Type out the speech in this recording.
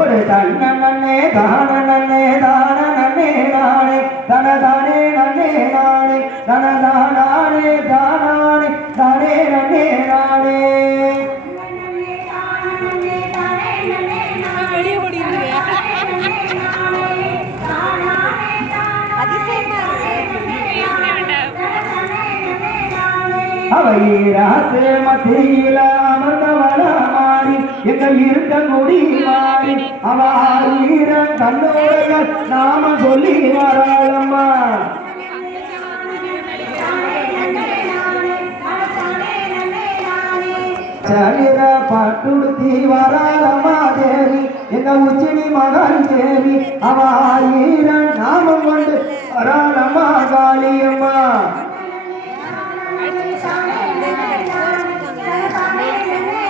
ஒரு தன்ன நன்னே தான நன்னே தான நன்னே நானே தனதானே நன்னே நானே தனதானே தானே தானே நன்னே நானே அவையீராசு மத்தியில அமர்ந்தவள மாறி எங்க இருக்க முடி மாறி அவீர கண்ணோட நாம சொல்லி வராளம்மா சரீர பட்டுடுத்தி வராளம்மா தேவி எங்க உச்சினி மகன் தேவி அவீர நாமம் கொண்டு வராளம்மா காளியம்மா